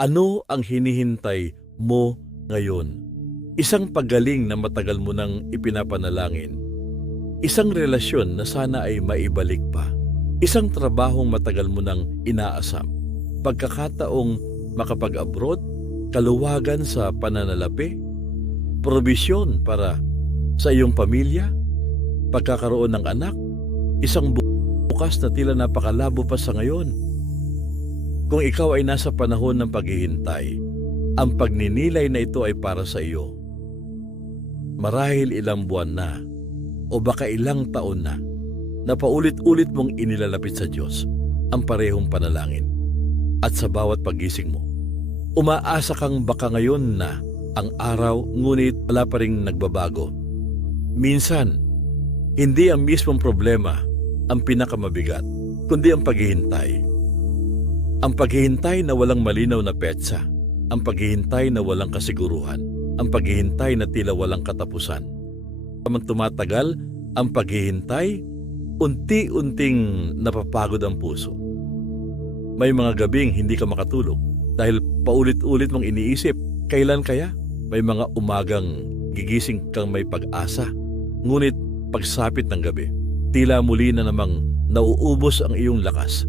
Ano ang hinihintay mo ngayon? Isang paggaling na matagal mo nang ipinapanalangin. Isang relasyon na sana ay maibalik pa. Isang trabahong matagal mo nang inaasam. Pagkakataong makapag-abroad, kaluwagan sa pananalapi, probisyon para sa iyong pamilya, pagkakaroon ng anak, isang bukas na tila napakalabo pa sa ngayon. Kung ikaw ay nasa panahon ng paghihintay, ang pagninilay na ito ay para sa iyo. Marahil ilang buwan na o baka ilang taon na paulit-ulit mong inilalapit sa Diyos ang parehong panalangin. At sa bawat pagising mo, umaasa kang baka ngayon na ang araw, ngunit wala pa ring nagbabago. Minsan, hindi ang mismong problema ang pinakamabigat, kundi ang paghihintay. Ang paghihintay na walang malinaw na petsa, ang paghihintay na walang kasiguruhan, ang paghihintay na tila walang katapusan. Tamang tumatagal ang paghihintay, unti-unting napapagod ang puso. May mga gabing hindi ka makatulog dahil paulit-ulit mong iniisip, kailan kaya? May mga umagang gigising kang may pag-asa, ngunit pagsapit ng gabi, tila muli na namang nauubos ang iyong lakas.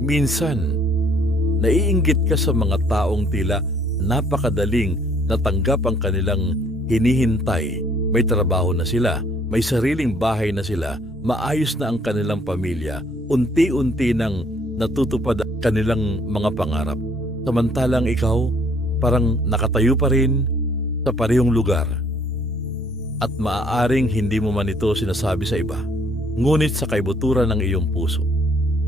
Minsan, naiinggit ka sa mga taong tila napakadaling natanggap ang kanilang hinihintay. May trabaho na sila, may sariling bahay na sila, maayos na ang kanilang pamilya, unti-unti nang natutupad ang kanilang mga pangarap. Samantalang ikaw, parang nakatayo pa rin sa parehong lugar. At maaaring hindi mo man ito sinasabi sa iba, ngunit sa kaibuturan ng iyong puso,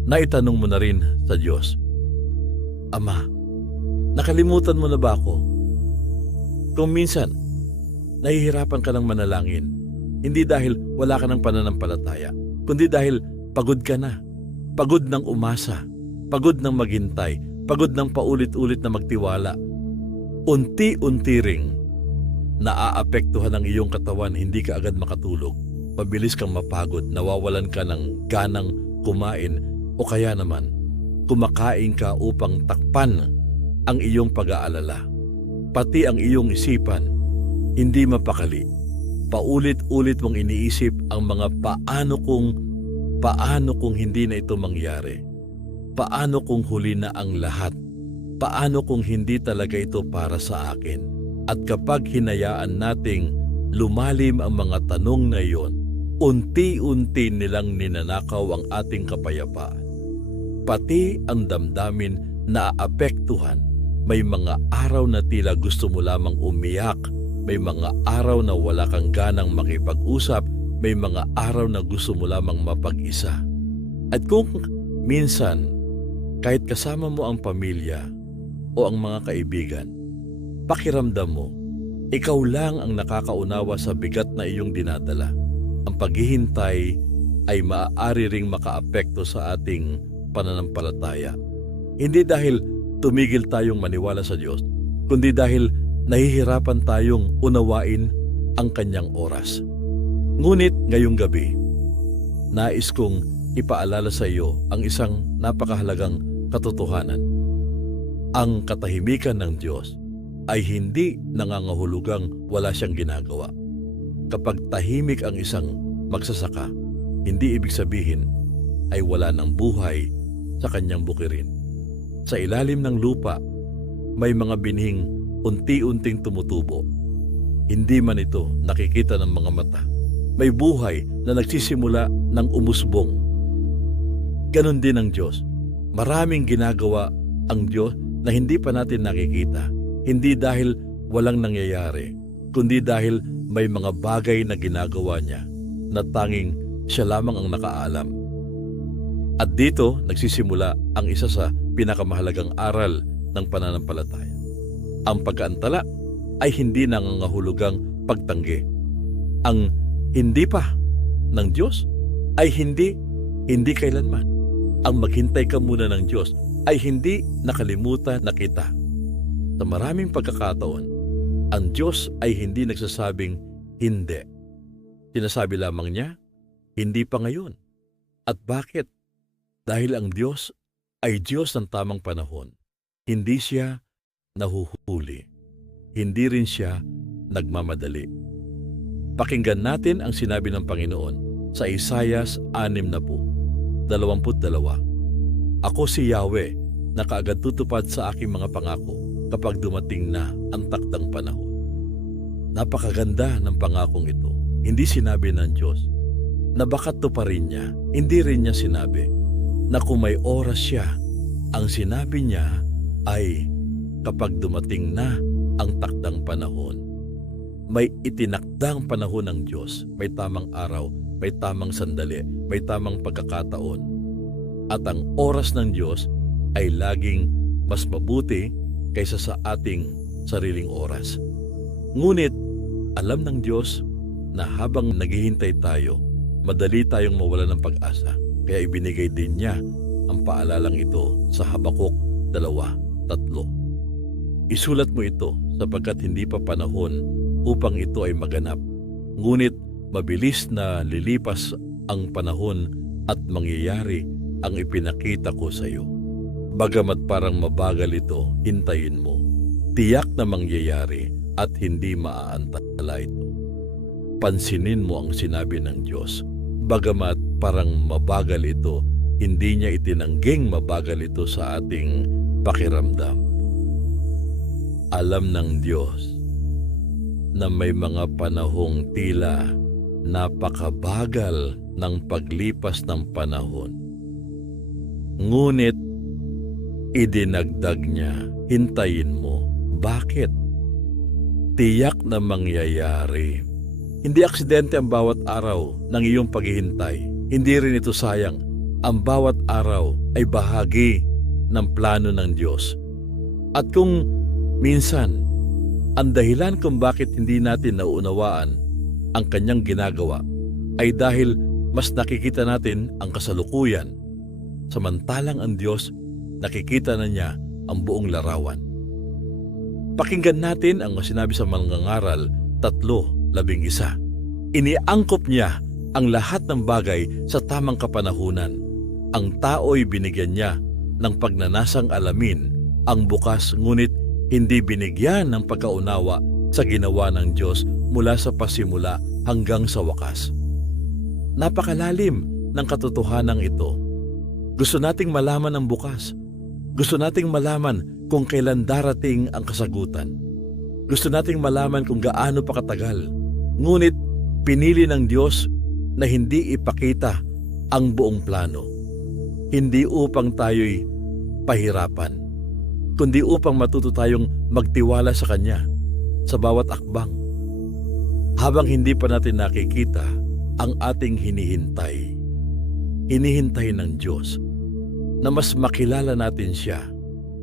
naitanong mo na rin sa Diyos, Ama, nakalimutan mo na ba ako? Kung minsan, nahihirapan ka ng manalangin, hindi dahil wala ka ng pananampalataya, kundi dahil pagod ka na. Pagod ng umasa, pagod ng maghintay, pagod ng paulit-ulit na magtiwala. Unti-unti ring naaapektuhan ang iyong katawan, hindi ka agad makatulog. Mabilis kang mapagod, nawawalan ka ng ganang kumain o kaya naman kumakain ka upang takpan ang iyong pag-aalala. Pati ang iyong isipan, hindi mapakali. Paulit-ulit mong iniisip ang mga paano kung hindi na ito mangyari? Paano kung huli na ang lahat? Paano kung hindi talaga ito para sa akin? At kapag hinayaan nating lumalim ang mga tanong na iyon, unti-unti nilang ninanakaw ang ating kapayapaan. Pati ang damdamin na aapektuhan. May mga araw na tila gusto mo lamang umiyak. May mga araw na wala kang ganang makipag-usap. May mga araw na gusto mo lamang mapag-isa. At kung minsan, kahit kasama mo ang pamilya o ang mga kaibigan, pakiramdam mo, ikaw lang ang nakakaunawa sa bigat na iyong dinadala. Ang paghihintay ay maaari ring makaapekto sa ating pananampalataya. Hindi dahil tumigil tayong maniwala sa Diyos, kundi dahil nahihirapan tayong unawain ang kanyang oras. Ngunit ngayong gabi, nais kong ipaalala sa iyo ang isang napakahalagang katotohanan. Ang katahimikan ng Diyos ay hindi nangangahulugang wala siyang ginagawa. Kapag tahimik ang isang magsasaka, hindi ibig sabihin ay wala ng buhay sa kanyang bukirin. Sa ilalim ng lupa, may mga binhing unti-unting tumutubo. Hindi man ito nakikita ng mga mata. May buhay na nagsisimula ng umusbong. Ganon din ang Diyos. Maraming ginagawa ang Diyos na hindi pa natin nakikita. Hindi dahil walang nangyayari, kundi dahil may mga bagay na ginagawa niya na tanging siya lamang ang nakaalam. At dito nagsisimula ang isa sa pinakamahalagang aral ng pananampalataya. Ang pag-aantala ay hindi nangangahulugang pagtanggi. Ang hindi pa ng Diyos ay hindi kailanman. Ang maghintay ka muna ng Diyos ay hindi nakalimutan na kita. Sa maraming pagkakataon, ang Diyos ay hindi nagsasabing hindi. Sinasabi lamang niya, hindi pa ngayon. At bakit? Dahil ang Diyos ay Diyos ng tamang panahon. Hindi siya nahuhuli. Hindi rin siya nagmamadali. Pakinggan natin ang sinabi ng Panginoon sa Isaias 60:22. Ako si Yahweh na kaagad tutupad sa aking mga pangako kapag dumating na ang takdang panahon. Napakaganda ng pangakong ito. Hindi sinabi ng Diyos na baka tuparin niya. Hindi rin niya sinabi na kung may oras siya. Ang sinabi niya ay kapag dumating na ang takdang panahon. May itinakdang panahon ng Diyos. May tamang araw, may tamang sandali, may tamang pagkakataon. At ang oras ng Diyos ay laging mas mabuti kaysa sa ating sariling oras. Ngunit alam ng Diyos na habang naghihintay tayo, madali tayong mawala ng pag-asa. Kaya ibinigay din niya ang paalalang ito sa Habakuk 2:3. Isulat mo ito sapagkat hindi pa panahon upang ito ay maganap. Ngunit mabilis na lilipas ang panahon at mangyayari ang ipinakita ko sa iyo. Bagamat parang mabagal ito, hintayin mo. Tiyak na mangyayari at hindi maaantala ito. Pansinin mo ang sinabi ng Diyos. Bagamat parang mabagal ito, hindi niya itinangging mabagal ito sa ating pakiramdam. Alam ng Diyos na may mga panahong tila napakabagal ng paglipas ng panahon. Ngunit idinagdag niya, hintayin mo. Bakit? Tiyak na mangyayari. Hindi aksidente ang bawat araw ng iyong paghihintay. Hindi rin ito sayang. Ang bawat araw ay bahagi ng plano ng Diyos. At kung minsan, ang dahilan kung bakit hindi natin nauunawaan ang kanyang ginagawa ay dahil mas nakikita natin ang kasalukuyan, samantalang ang Diyos nakikita na niya ang buong larawan. Pakinggan natin ang sinabi sa Mangangaral 3:11. Iniangkop niya ang lahat ng bagay sa tamang kapanahunan. Ang tao'y binigyan niya ng pagnanasang alamin ang bukas, ngunit hindi binigyan ng pagkaunawa sa ginawa ng Diyos mula sa pasimula hanggang sa wakas. Napakalalim ng katotohanan ito. Gusto nating malaman ang bukas. Gusto nating malaman kung kailan darating ang kasagutan. Gusto nating malaman kung gaano pa katagal. Ngunit pinili ng Diyos na hindi ipakita ang buong plano. Hindi upang tayo'y pahirapan, kundi upang matuto tayong magtiwala sa Kanya sa bawat akbang. Habang hindi pa natin nakikita ang ating hinihintay, hinihintay ng Diyos na mas makilala natin Siya,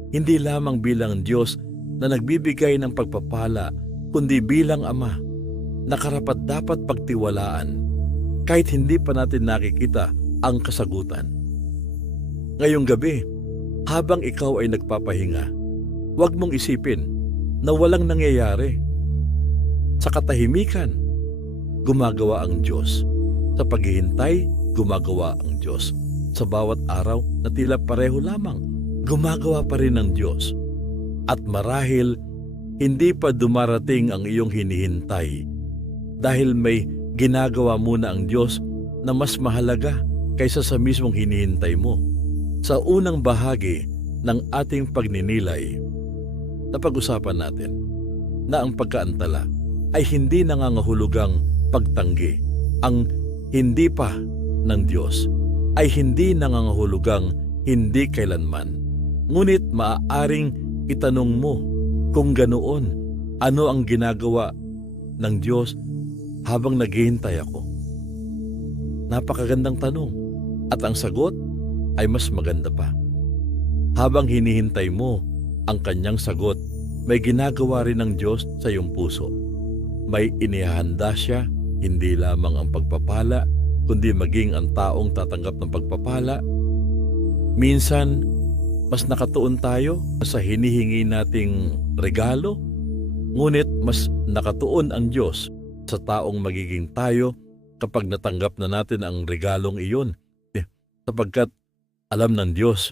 hindi lamang bilang Diyos na nagbibigay ng pagpapala, kundi bilang Ama na karapat-dapat pagtiwalaan kahit hindi pa natin nakikita ang kasagutan. Ngayong gabi, habang ikaw ay nagpapahinga, huwag mong isipin na walang nangyayari. Sa katahimikan, gumagawa ang Diyos. Sa paghihintay, gumagawa ang Diyos. Sa bawat araw na tila pareho lamang, gumagawa pa rin ang Diyos. At marahil, hindi pa dumarating ang iyong hinihintay dahil may ginagawa muna ang Diyos na mas mahalaga kaysa sa mismong hinihintay mo. Sa unang bahagi ng ating pagninilay, napag-usapan natin na ang pagkaantala ay hindi nangangahulugang pagtanggi. Ang hindi pa ng Diyos ay hindi nangangahulugang hindi kailanman. Ngunit maaaring itanong mo kung ganoon, ano ang ginagawa ng Diyos habang naghihintay ako? Napakagandang tanong at ang sagot ay mas maganda pa. Habang hinihintay mo ang kanyang sagot, may ginagawa rin ng Diyos sa iyong puso. May inihahanda siya, hindi lamang ang pagpapala, kundi maging ang taong tatanggap ng pagpapala. Minsan, mas nakatuon tayo sa hinihingi nating regalo, ngunit mas nakatuon ang Diyos sa taong magiging tayo kapag natanggap na natin ang regalong iyon. Sapagkat alam ng Diyos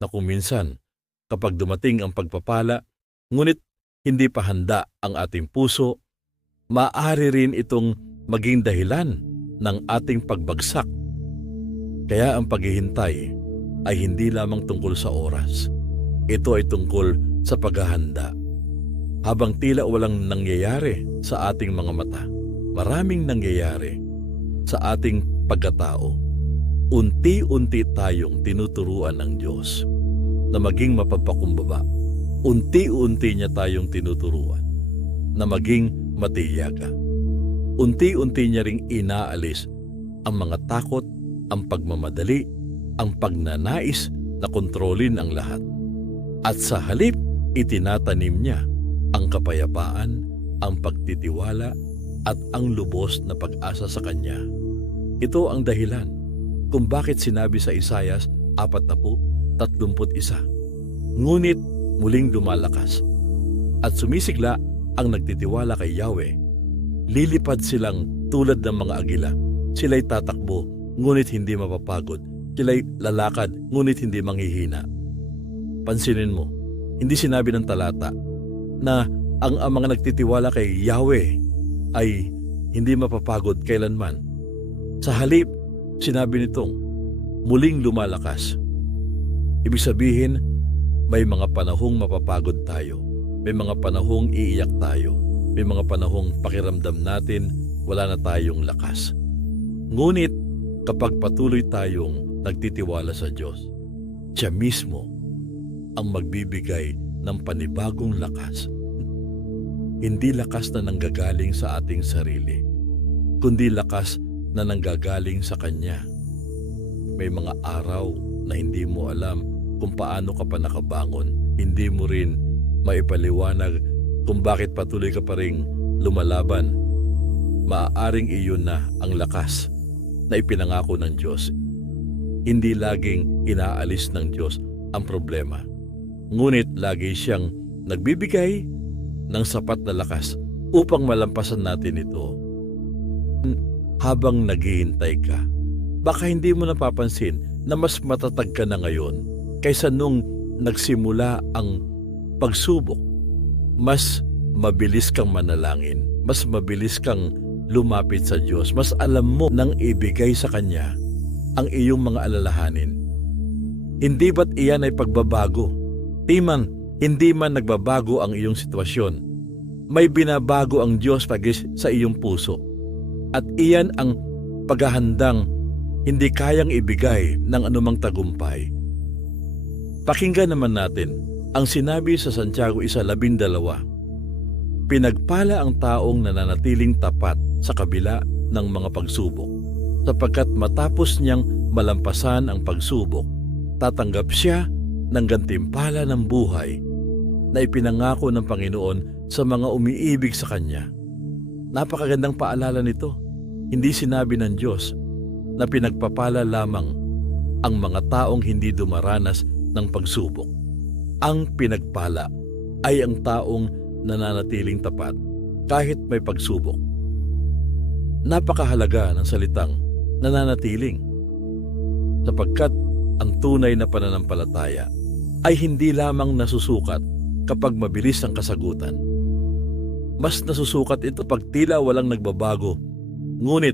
na kung minsan kapag dumating ang pagpapala, ngunit hindi pa handa ang ating puso, maaari rin itong maging dahilan ng ating pagbagsak. Kaya ang paghihintay ay hindi lamang tungkol sa oras. Ito ay tungkol sa paghahanda. Habang tila walang nangyayari sa ating mga mata, maraming nangyayari sa ating pagkatao. Unti-unti tayong tinuturuan ng Diyos na maging mapagpakumbaba. Unti-unti niya tayong tinuturuan na maging matiyaga. Unti-unti niya ring inaalis ang mga takot, ang pagmamadali, ang pagnanais na kontrolin ang lahat. At sa halip, itinatanim niya ang kapayapaan, ang pagtitiwala at ang lubos na pag-asa sa Kanya. Ito ang dahilan kung bakit sinabi sa Isaias 40:31, ngunit muling lumalakas at sumisigla ang nagtitiwala kay Yahweh. Lilipad silang tulad ng mga agila. Sila'y tatakbo, ngunit hindi mapapagod. Sila'y lalakad, ngunit hindi manghihina. Pansinin mo, hindi sinabi ng talata na ang mga nagtitiwala kay Yahweh ay hindi mapapagod kailanman. Sa halip, sinabi nitong muling lumalakas. Ibig sabihin, may mga panahong mapapagod tayo. May mga panahong iiyak tayo. May mga panahong pakiramdam natin wala na tayong lakas. Ngunit kapag patuloy tayong nagtitiwala sa Diyos, Siya mismo ang magbibigay ng panibagong lakas. Hindi lakas na nanggagaling sa ating sarili, kundi lakas na nanggagaling sa Kanya. May mga araw na hindi mo alam kung paano ka pa nakabangon. Hindi mo rin maipaliwanag kung bakit patuloy ka pa ring lumalaban. Maaaring iyon na ang lakas na ipinangako ng Diyos. Hindi laging inaalis ng Diyos ang problema, ngunit lagi Siyang nagbibigay ng sapat na lakas upang malampasan natin ito. Habang naghihintay ka, baka hindi mo napapansin na mas matatag ka na ngayon kaysa nung nagsimula ang pagsubok. Mas mabilis kang manalangin, mas mabilis kang lumapit sa Diyos, mas alam mo nang ibigay sa Kanya ang iyong mga alalahanin. Hindi ba't iyan ay pagbabago? Hindi man nagbabago ang iyong sitwasyon, may binabago ang Diyos sa iyong puso. At iyan ang paghahandang hindi kayang ibigay ng anumang tagumpay. Pakinggan naman natin ang sinabi sa Santiago 1:12. Pinagpala ang taong nananatiling tapat sa kabila ng mga pagsubok, sapagkat matapos niyang malampasan ang pagsubok, tatanggap siya ng gantimpala ng buhay na ipinangako ng Panginoon sa mga umiibig sa Kanya. Napakagandang paalala nito. Hindi sinabi ng Diyos na pinagpapala lamang ang mga taong hindi dumaranas ng pagsubok. Ang pinagpala ay ang taong nananatiling tapat kahit may pagsubok. Napakahalaga ng salitang nananatiling, sapagkat ang tunay na pananampalataya ay hindi lamang nasusukat kapag mabilis ang kasagutan. Mas nasusukat ito pag tila walang nagbabago, ngunit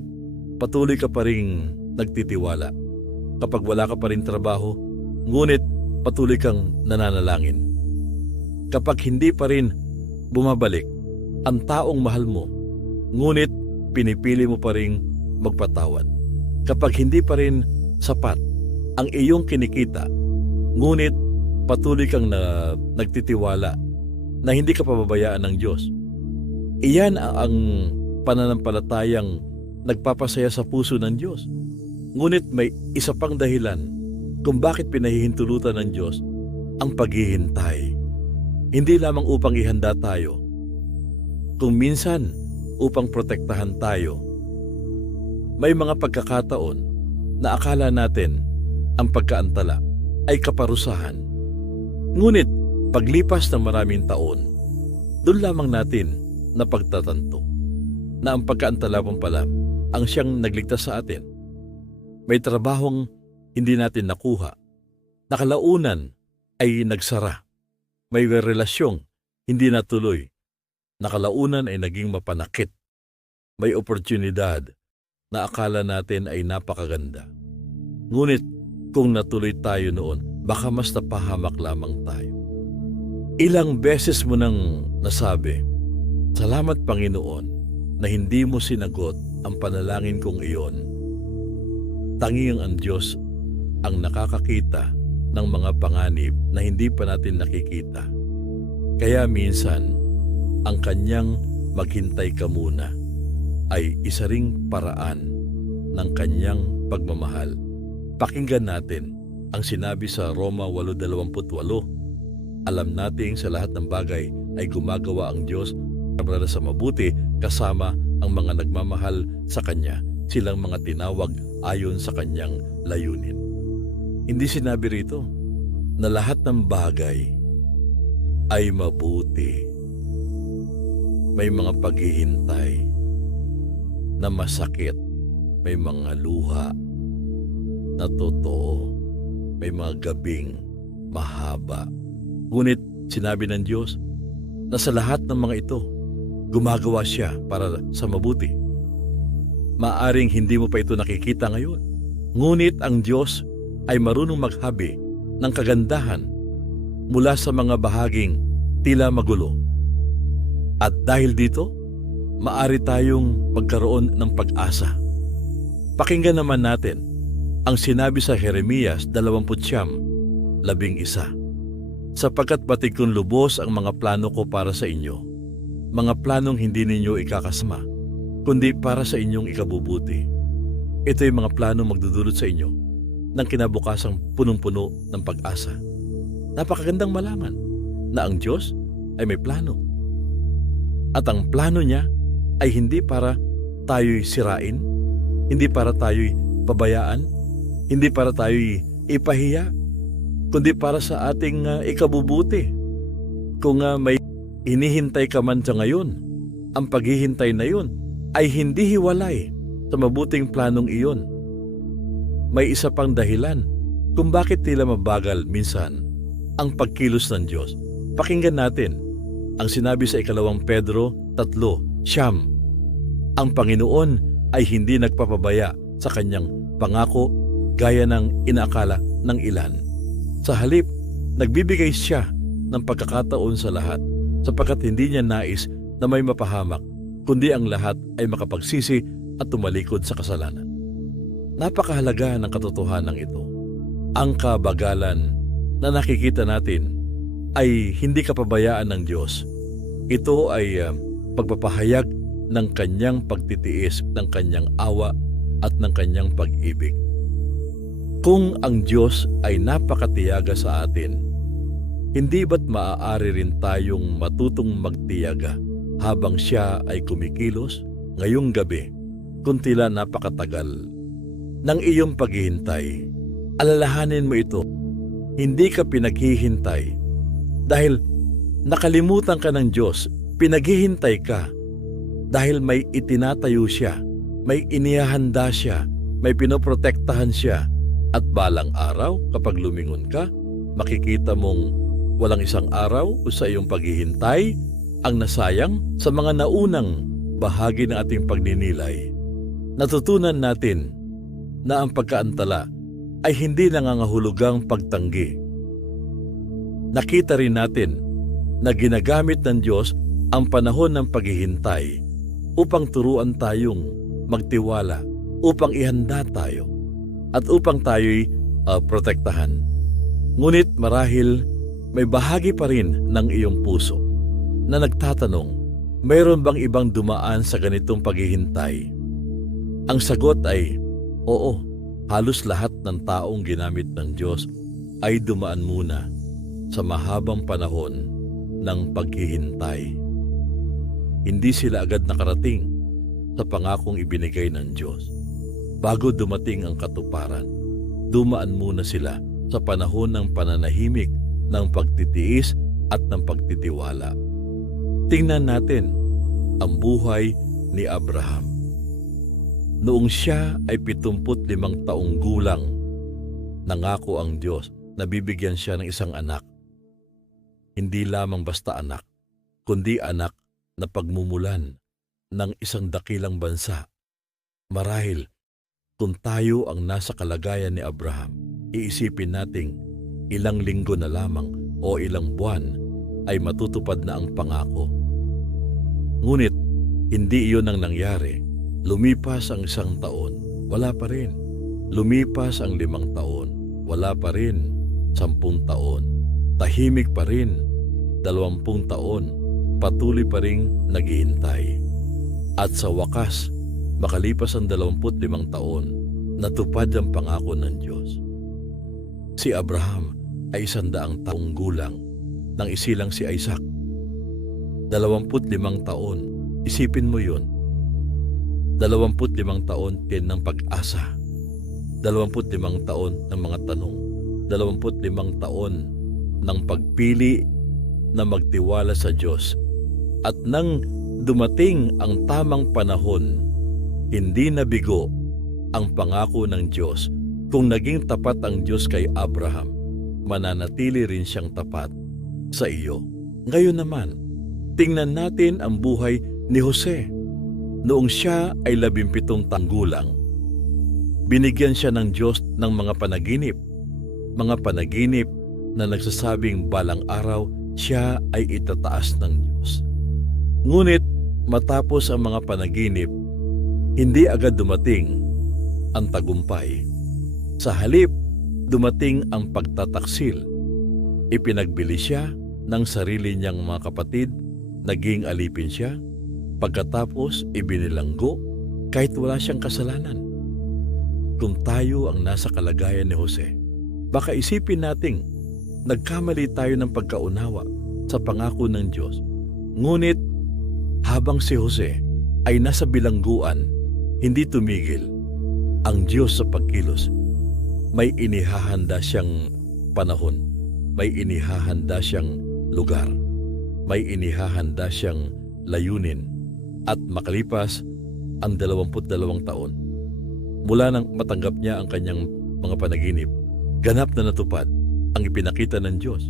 patuloy ka pa rin nagtitiwala. Kapag wala ka pa rin trabaho, ngunit patuloy kang nananalangin. Kapag hindi pa rin bumabalik ang taong mahal mo, ngunit pinipili mo pa rin magpatawad. Kapag hindi pa rin sapat ang iyong kinikita, ngunit patuloy kang nagtitiwala na hindi ka pababayaan ng Diyos. Iyan ang pananampalatayang nagpapasaya sa puso ng Diyos. Ngunit may isa pang dahilan kung bakit pinahihintulutan ng Diyos ang paghihintay. Hindi lamang upang ihanda tayo, kung minsan upang protektahan tayo. May mga pagkakataon na akala natin ang pagkaantala ay kaparusahan. Ngunit paglipas ng maraming taon, doon lamang natin napagtatanto na ang pagkaantala pala ang siyang nagligtas sa atin. May trabahong hindi natin nakuha, nakalaunan ay nagsara. May relasyong hindi natuloy. Nakalaunan ay naging mapanakit. May oportunidad na akala natin ay napakaganda. Ngunit kung natuloy tayo noon, baka mas napahamak lamang tayo. Ilang beses mo nang nasabi, "Salamat Panginoon na hindi mo sinagot ang panalangin kong iyon." Tanging ang Diyos ang nakakakita ng mga panganib na hindi pa natin nakikita. Kaya minsan, ang kanyang maghintay ka muna ay isa ring paraan ng kanyang pagmamahal. Pakinggan natin ang sinabi sa Roma 8:28. Alam nating sa lahat ng bagay ay gumagawa ang Diyos para sa mabuti kasama ang mga nagmamahal sa Kanya, silang mga tinawag ayon sa Kanyang layunin. Hindi sinabi rito na lahat ng bagay ay mabuti. May mga paghihintay na masakit, may mga luha na totoo, may mga gabing mahaba. Ngunit sinabi ng Diyos na sa lahat ng mga ito, gumagawa siya para sa mabuti. Maaring hindi mo pa ito nakikita ngayon, ngunit ang Diyos ay marunong maghabi ng kagandahan mula sa mga bahaging tila magulo. At dahil dito, maari tayong magkaroon ng pag-asa. Pakinggan naman natin ang sinabi sa Jeremias 29:11. Sapagkat batid kong lubos ang mga plano ko para sa inyo, mga planong hindi ninyo ikakasama, kundi para sa inyong ikabubuti. Ito ay mga planong magdudulot sa inyo ng kinabukasang punong-puno ng pag-asa. Napakagandang malaman na ang Diyos ay may plano. At ang plano niya ay hindi para tayo'y sirain, hindi para tayo'y pabayaan, hindi para tayo'y ipahiya, kundi para sa ating ikabubuti. Kung may hinihintay ka man sa ngayon, ang paghihintay na yun ay hindi hiwalay sa mabuting planong iyon. May isa pang dahilan kung bakit tila mabagal minsan ang pagkilos ng Diyos. Pakinggan natin ang sinabi sa 2 Pedro 3:9. Ang Panginoon ay hindi nagpapabaya sa kanyang pangako gaya ng inaakala ng ilan. Sa halip, nagbibigay siya ng pagkakataon sa lahat sapagkat hindi niya nais na may mapahamak, kundi ang lahat ay makapagsisi at tumalikod sa kasalanan. Napakahalaga ng katotohanan ito. Ang kabagalan na nakikita natin ay hindi kapabayaan ng Diyos. Ito ay pagpapahayag ng kanyang pagtitiis, ng kanyang awa at ng kanyang pag-ibig. Kung ang Diyos ay napakatiyaga sa atin, hindi ba't maaari rin tayong matutong magtiyaga habang siya ay kumikilos ngayong gabi kung tila napakatagal ng iyong paghihintay? Alalahanin mo ito, hindi ka pinaghihintay dahil nakalimutan ka ng Diyos, pinaghihintay ka dahil may itinatayo siya, may inihahanda siya, may pinoprotektahan siya. At balang araw, kapag lumingon ka, makikita mong walang isang araw sa iyong paghihintay ang nasayang sa mga naunang bahagi ng ating pagninilay. Natutunan natin na ang pagkaantala ay hindi nangangahulugang pagtanggi. Nakita rin natin na ginagamit ng Diyos ang panahon ng paghihintay upang turuan tayong magtiwala, upang ihanda tayo, at upang tayo'y protektahan. Ngunit marahil may bahagi pa rin ng iyong puso na nagtatanong, mayroon bang ibang dumaan sa ganitong paghihintay? Ang sagot ay, oo, halos lahat ng taong ginamit ng Diyos ay dumaan muna sa mahabang panahon ng paghihintay. Hindi sila agad nakarating sa pangakong ibinigay ng Diyos. Bago dumating ang katuparan, dumaan muna sila sa panahon ng pananahimik, ng pagtitiis at ng pagtitiwala. Tingnan natin ang buhay ni Abraham. Noong siya ay 75 taong gulang, nangako ang Diyos na bibigyan siya ng isang anak. Hindi lamang basta anak, kundi anak na pagmumulan ng isang dakilang bansa. Marahil, kung tayo ang nasa kalagayan ni Abraham, iisipin nating ilang linggo na lamang o ilang buwan ay matutupad na ang pangako. Ngunit, hindi iyon ang nangyari. Lumipas ang 1 taon, wala pa rin. Lumipas ang 5 taon, wala pa rin. 10 taon, tahimik pa rin. 20 taon, patuloy pa rin naghihintay. At sa wakas, makalipas ang 25 taon, natupad ang pangako ng Diyos. Si Abraham ay 100 taong gulang nang isilang si Isaac. 25 taon, isipin mo yun. 25 taon din ng pag-asa. 25 taon ng mga tanong. 25 taon ng pagpili na magtiwala sa Diyos. At nang dumating ang tamang panahon, hindi nabigo ang pangako ng Diyos. Kung naging tapat ang Diyos kay Abraham, mananatili rin siyang tapat sa iyo. Ngayon naman, tingnan natin ang buhay ni Jose. Noong siya ay 17 taong gulang, binigyan siya ng Diyos ng mga panaginip na nagsasabing balang araw siya ay itataas ng Diyos. Ngunit matapos ang mga panaginip, hindi agad dumating ang tagumpay. Sa halip, dumating ang pagtataksil. Ipinagbili siya ng sarili niyang mga kapatid, naging alipin siya, pagkatapos ibinilanggo kahit wala siyang kasalanan. Kung tayo ang nasa kalagayan ni Jose, baka isipin nating nagkamali tayo ng pagkaunawa sa pangako ng Diyos. Ngunit habang si Jose ay nasa bilangguan, hindi tumigil ang Diyos sa pagkilos. May inihahanda siyang panahon, may inihahanda siyang lugar, may inihahanda siyang layunin. At makalipas ang 22 taon, mula nang matanggap niya ang kanyang mga panaginip, ganap na natupad ang ipinakita ng Diyos.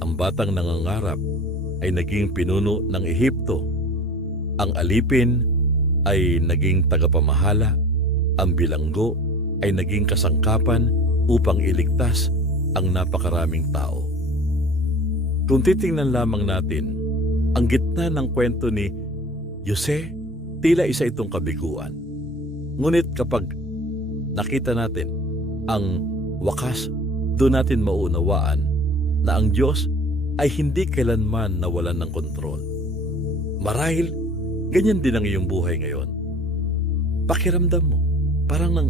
Ang batang nangangarap ay naging pinuno ng Ehipto. Ang alipin ay naging tagapamahala. Ang bilanggo ay naging kasangkapan upang iligtas ang napakaraming tao. Kung titingnan lamang natin, ang gitna ng kwento ni Jose, tila isa itong kabiguan. Ngunit kapag nakita natin ang wakas, doon natin maunawaan na ang Diyos ay hindi kailanman nawalan ng kontrol. Marahil, ganyan din ang iyong buhay ngayon. Pakiramdam mo, parang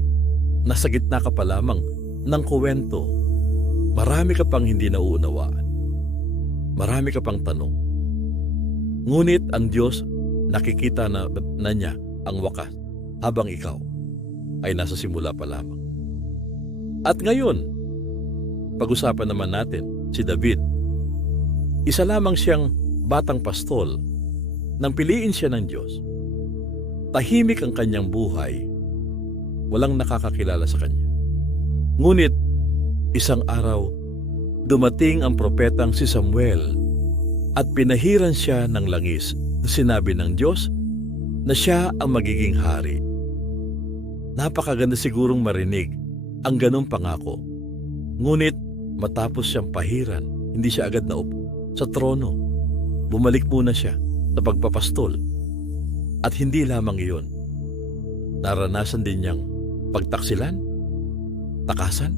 nasa gitna ka pa lamang ng kuwento. Marami ka pang hindi nauunawaan. Marami ka pang tanong. Ngunit ang Diyos, nakikita na niya ang wakas habang ikaw ay nasa simula pa lamang. At ngayon, pag-usapan naman natin si David. Isa lamang siyang batang pastol nang piliin siya ng Diyos. Tahimik ang kanyang buhay. Walang nakakakilala sa kanya. Ngunit, isang araw, dumating ang propetang si Samuel at pinahiran siya ng langis. Sinabi ng Diyos na siya ang magiging hari. Napakaganda sigurong marinig ang ganong pangako. Ngunit matapos siyang pahiran, hindi siya agad naupo sa trono. Bumalik muna siya sa pagpapastol. At hindi lamang iyon. Naranasan din niyang pagtaksilan, takasan,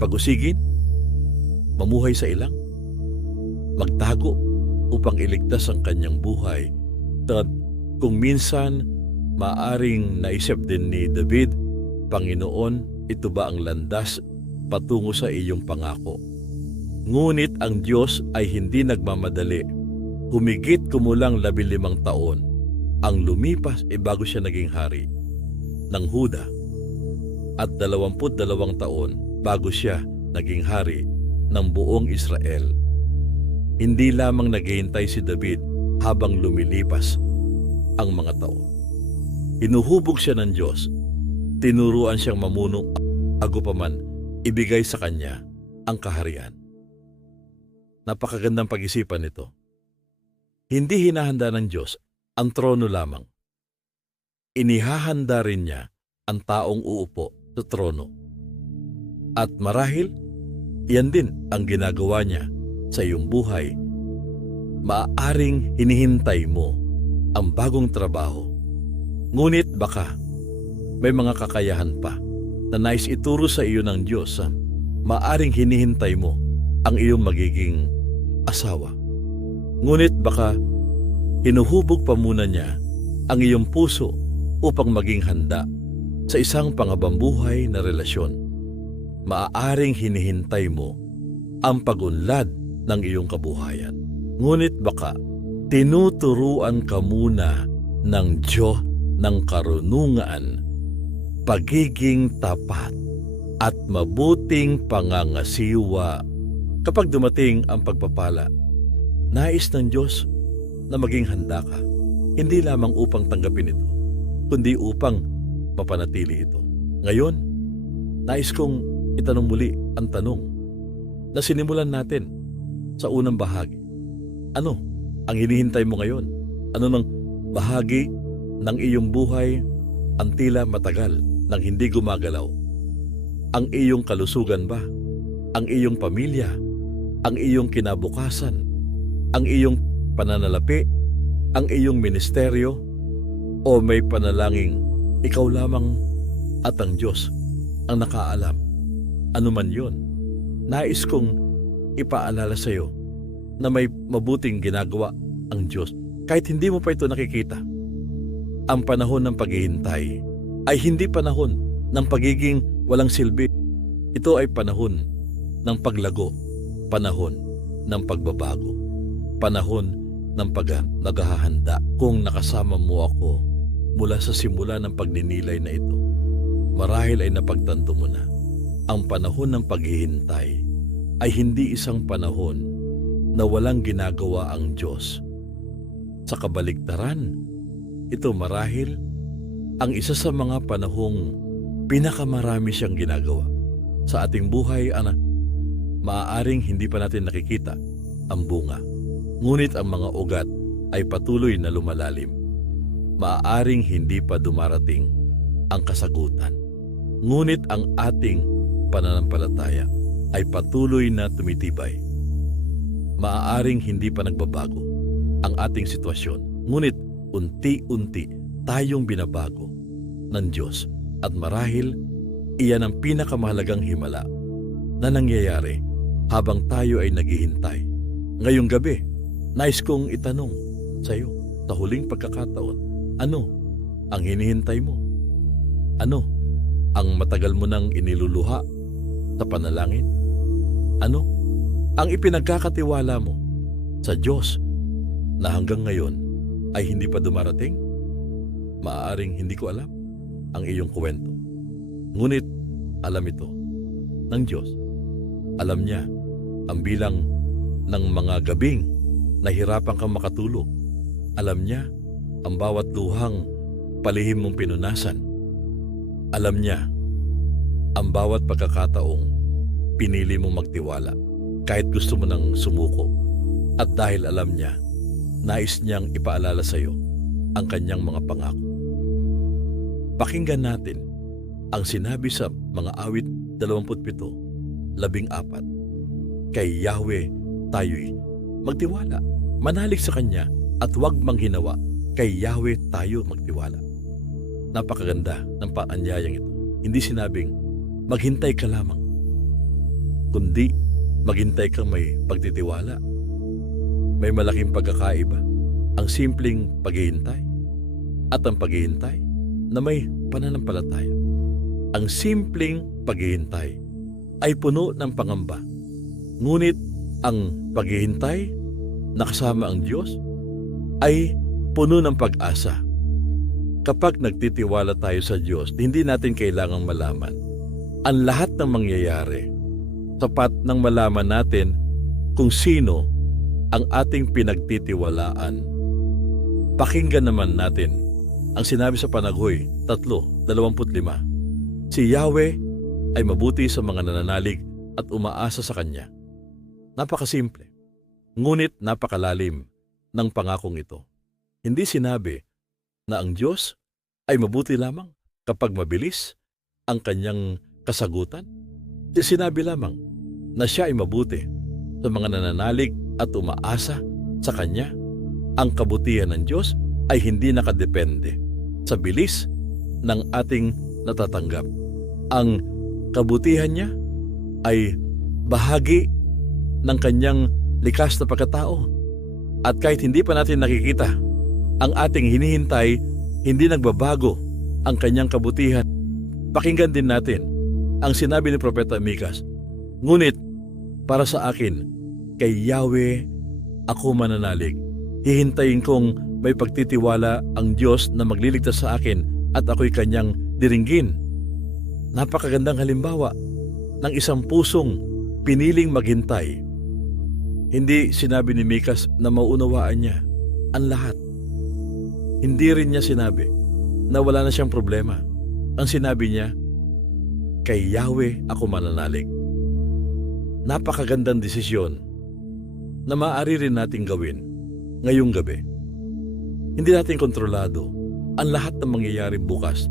pagusigin, mamuhay sa ilang, magtago upang iligtas ang kanyang buhay. At kung minsan maaring naisip din ni David, Panginoon, ito ba ang landas patungo sa iyong pangako? Ngunit ang Diyos ay hindi nagmamadali. Humigit kumulang 15 taon ang lumipas bago siya naging hari ng Huda at 22 taon bago siya naging hari ng buong Israel. Hindi lamang naghihintay si David habang lumilipas ang mga taon. Hinuhubog siya ng Diyos. Tinuruan siyang mamuno bago pa man ibigay sa kanya ang kaharian. Napakagandang pag-isipan nito. Hindi hinahanda ng Diyos ang trono lamang. Inihahanda rin niya ang taong uupo sa trono. At marahil, iyan din ang ginagawa niya sa iyong buhay. Maaaring hinihintay mo ang bagong trabaho. Ngunit baka may mga kakayahan pa na nais ituro sa iyo ng Diyos. Maaaring hinihintay mo ang iyong magiging asawa. Ngunit baka hinuhubog pa muna niya ang iyong puso upang maging handa sa isang pangabambuhay na relasyon. Maaaring hinihintay mo ang pagunlad ng iyong kabuhayan. Ngunit baka tinuturuan ka muna ng Diyos ng karunungan, pagiging tapat at mabuting pangangasiwa. Kapag dumating ang pagpapala, nais ng Diyos na maging handa ka, hindi lamang upang tanggapin ito, kundi upang mapanatili ito. Ngayon, nais kong itanong muli ang tanong na sinimulan natin sa unang bahagi. Ano ang hinihintay mo ngayon? Ano ng bahagi ng iyong buhay ang tila matagal nang hindi gumagalaw? Ang iyong kalusugan ba? Ang iyong pamilya? Ang iyong kinabukasan? Ang iyong pananalapi? Ang iyong ministeryo? O may panalangin ikaw lamang at ang Diyos ang nakaalam? Ano man yun, nais kong ipaalala sa iyo na may mabuting ginagawa ang Diyos kahit hindi mo pa ito nakikita. Ang panahon ng paghihintay ay hindi panahon ng pagiging walang silbi. Ito ay panahon ng paglago, panahon ng pagbabago, panahon ng naghahanda. Kung nakasama mo ako mula sa simula ng pagninilay na ito, marahil ay napagtanto mo na ang panahon ng paghihintay ay hindi isang panahon na walang ginagawa ang Diyos. Sa kabaligtaran, ito marahil ang isa sa mga panahong pinakamarami siyang ginagawa sa ating buhay. Maaaring hindi pa natin nakikita ang bunga, ngunit ang mga ugat ay patuloy na lumalalim. Maaaring hindi pa dumarating ang kasagutan, ngunit ang ating pananampalataya ay patuloy na tumitibay. Maaaring hindi pa nagbabago ang ating sitwasyon, ngunit unti-unti tayong binabago ng Diyos, at marahil iyan ang pinakamahalagang himala na nangyayari habang tayo ay naghihintay. Ngayong gabi, nais kong itanong sa iyo sa huling pagkakataon, ano ang hinihintay mo? Ano ang matagal mo nang iniluluha sa panalangin? Ano ang ipinagkakatiwala mo sa Diyos na hanggang ngayon ay hindi pa dumarating? Maaaring hindi ko alam ang iyong kwento, ngunit alam ito ng Diyos. Alam niya ang bilang ng mga gabing nahirapan kang makatulog. Alam niya ang bawat luhang palihim mong pinunasan. Alam niya ang bawat pagkakataong pinili mong magtiwala kahit gusto mo nang sumuko. At dahil alam niya, nais niyang ipaalala sa iyo ang kanyang mga pangako. Pakinggan natin ang sinabi sa mga awit 27:14. Kay Yahweh tayo'y magtiwala, manalig sa Kanya at huwag manghinawa. Kay Yahweh tayo magtiwala. Napakaganda ng paanyayang ito. Hindi sinabing maghintay ka lamang, kundi maghintay kang may pagtitiwala. May malaking pagkakaiba ang simpleng paghihintay at ang paghihintay na may pananampalataya. Ang simpleng paghihintay ay puno ng pangamba, ngunit ang paghihintay na kasama ang Diyos ay puno ng pag-asa. Kapag nagtitiwala tayo sa Diyos, hindi natin kailangang malaman ang lahat ng mangyayari. Sapat nang malaman natin kung sino ang ating pinagtitiwalaan. Pakinggan naman natin ang sinabi sa Panaghoy 3:25. Si Yahweh ay mabuti sa mga nananalig at umaasa sa Kanya. Napakasimple, ngunit napakalalim ng pangakong ito. Hindi sinabi na ang Diyos ay mabuti lamang kapag mabilis ang kanyang kasagutan. Sinabi lamang na siya ay mabuti sa mga nananalig at umaasa sa Kanya. Ang kabutihan ng Diyos ay hindi nakadepende sa bilis ng ating natatanggap. Ang kabutihan niya ay bahagi ng Kanyang likas na pagkatao. At kahit hindi pa natin nakikita ang ating hinihintay, hindi nagbabago ang Kanyang kabutihan. Pakinggan din natin ang sinabi ni Propeta Mikas, "Ngunit para sa akin, kay Yahweh ako mananalig. Hihintayin kong may pagtitiwala ang Diyos na magliligtas sa akin at ako'y Kanyang diringgin." Napakagandang halimbawa ng isang pusong piniling maghintay. Hindi sinabi ni Mikas na mauunawaan niya ang lahat. Hindi rin niya sinabi na wala na siyang problema. Ang sinabi niya, kay Yahweh ako mananalig. Napakagandang desisyon na maaari rin nating gawin ngayong gabi. Hindi natin kontrolado ang lahat ng mangyayari bukas.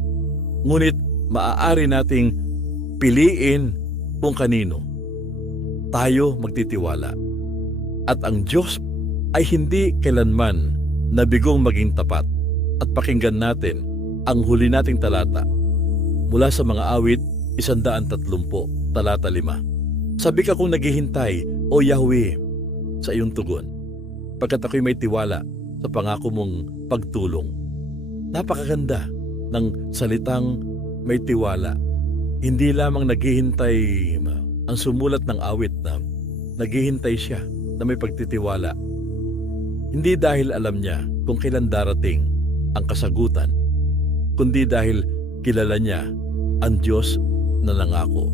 Ngunit maaari nating piliin kung kanino tayo magtitiwala. At ang Diyos ay hindi kailanman nabigong maging tapat. At pakinggan natin ang huli nating talata mula sa mga awit 130, talata 5. Sabi ka kung naghihintay, O Yahweh, sa iyong tugon, pagkat ako'y may tiwala sa pangako mong pagtulong. Napakaganda ng salitang may tiwala. Hindi lamang naghihintay ang sumulat ng awit na naghihintay siya na may pagtitiwala. Hindi dahil alam niya kung kailan darating ang kasagutan, kundi dahil kilala niya ang Diyos na nangako.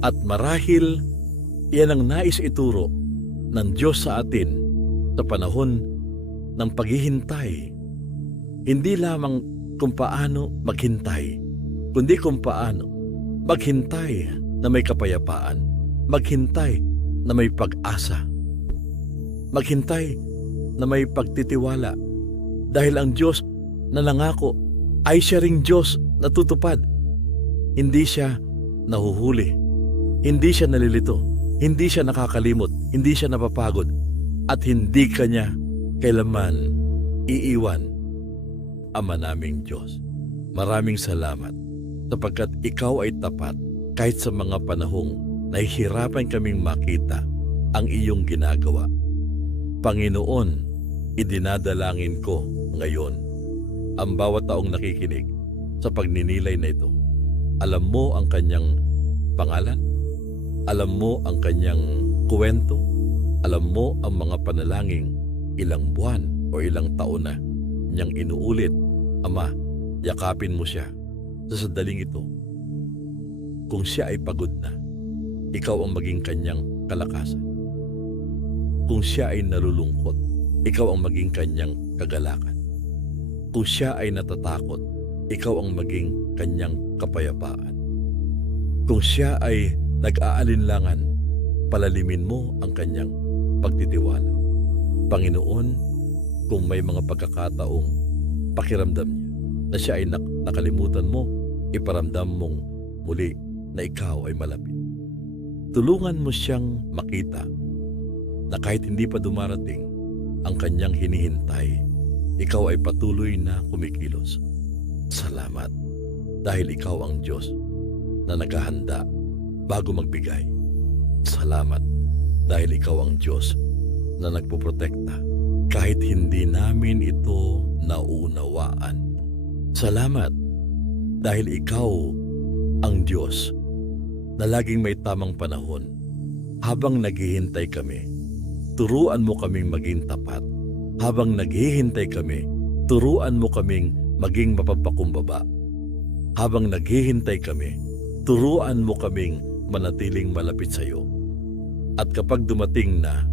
At marahil iyan ang nais ituro ng Diyos sa atin sa panahon ng paghihintay. Hindi lamang kung paano maghintay, kundi kung paano maghintay na may kapayapaan, maghintay na may pag-asa, maghintay na may pagtitiwala. Dahil ang Diyos na nangako ay siya ring Diyos na tutupad. Hindi siya nahuhuli, hindi siya nalilito, hindi siya nakakalimot, hindi siya napapagod, at hindi kanya kailanman iiwan. Ama naming Diyos, maraming salamat sapagkat ikaw ay tapat kahit sa mga panahong nahihirapan kaming makita ang iyong ginagawa. Panginoon, idinadalangin ko ngayon ang bawat taong nakikinig sa pagninilay na ito. Alam mo ang kanyang pangalan, alam mo ang kanyang kuwento, alam mo ang mga panalangin ilang buwan o ilang taon na niyang inuulit. Ama, yakapin mo siya sa sandaling ito. Kung siya ay pagod na, ikaw ang maging kanyang kalakasan. Kung siya ay nalulungkot, ikaw ang maging kanyang kagalakan. Kung siya ay natatakot, ikaw ang maging kanyang kapayapaan. Kung siya ay nag-aalinlangan, palalimin mo ang kanyang pagtitiwala. Panginoon, kung may mga pagkakataong pakiramdam niya na siya ay nakalimutan mo, iparamdam mong muli na ikaw ay malapit. Tulungan mo siyang makita na kahit hindi pa dumarating ang kanyang hinihintay, ikaw ay patuloy na kumikilos. Salamat dahil ikaw ang Diyos na naghahanda bago magbigay. Salamat dahil ikaw ang Diyos na nagpoprotekta kahit hindi namin ito nauunawaan. Salamat dahil ikaw ang Diyos na laging may tamang panahon. Habang naghihintay kami, turuan mo kaming maging tapat. Habang naghihintay kami, turuan mo kaming maging mapagpakumbaba. Habang naghihintay kami, turuan mo kaming manatiling malapit sa iyo. At kapag dumating na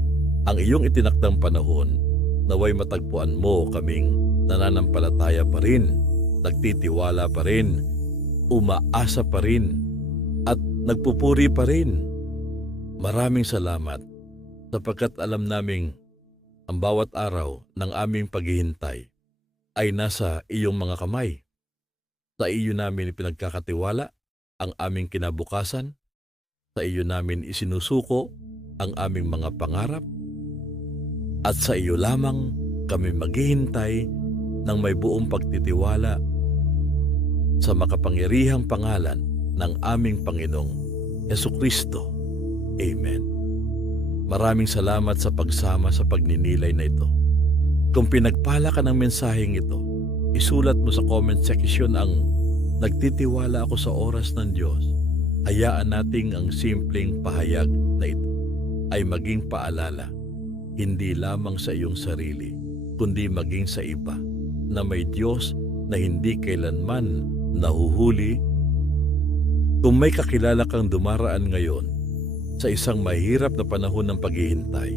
ang iyong itinakdang panahon, naway matagpuan mo kaming nananampalataya pa rin, nagtitiwala pa rin, umaasa pa rin, at nagpupuri pa rin. Maraming salamat sapagkat alam naming Ang bawat araw ng aming paghihintay ay nasa iyong mga kamay. Sa iyo namin pinagkakatiwala ang aming kinabukasan. Sa iyo namin isinusuko ang aming mga pangarap. At sa iyo lamang kami maghihintay ng may buong pagtitiwala sa makapangyarihang pangalan ng aming Panginoong Jesucristo. Amen. Maraming salamat sa pagsama sa pagninilay na ito. Kung pinagpala ka ng mensaheng ito, isulat mo sa comment section ang nagtitiwala ako sa oras ng Diyos. Hayaan nating ang simpleng pahayag na ito ay maging paalala, hindi lamang sa iyong sarili, kundi maging sa iba, na may Diyos na hindi kailanman nahuhuli. Kung may kakilala kang dumaraan ngayon sa isang mahirap na panahon ng paghihintay,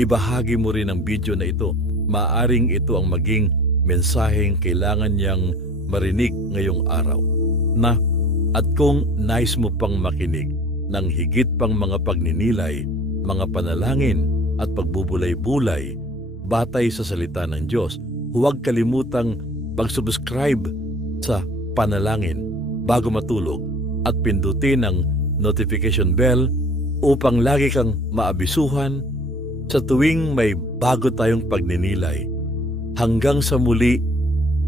ibahagi mo rin ang video na ito. Maaring ito ang maging mensaheng kailangan niyang marinig ngayong araw. At kung nais mo pang makinig ng higit pang mga pagninilay, mga panalangin at pagbubulay-bulay batay sa salita ng Diyos, huwag kalimutang mag-subscribe sa Panalangin bago matulog at pindutin ang notification bell upang lagi kang maabisuhan sa tuwing may bago tayong pagninilay. Hanggang sa muli,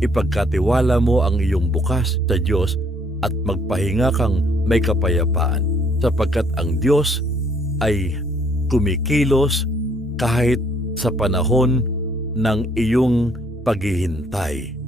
ipagkatiwala mo ang iyong bukas sa Diyos at magpahinga kang may kapayapaan, sapagkat ang Diyos ay kumikilos kahit sa panahon ng iyong paghihintay.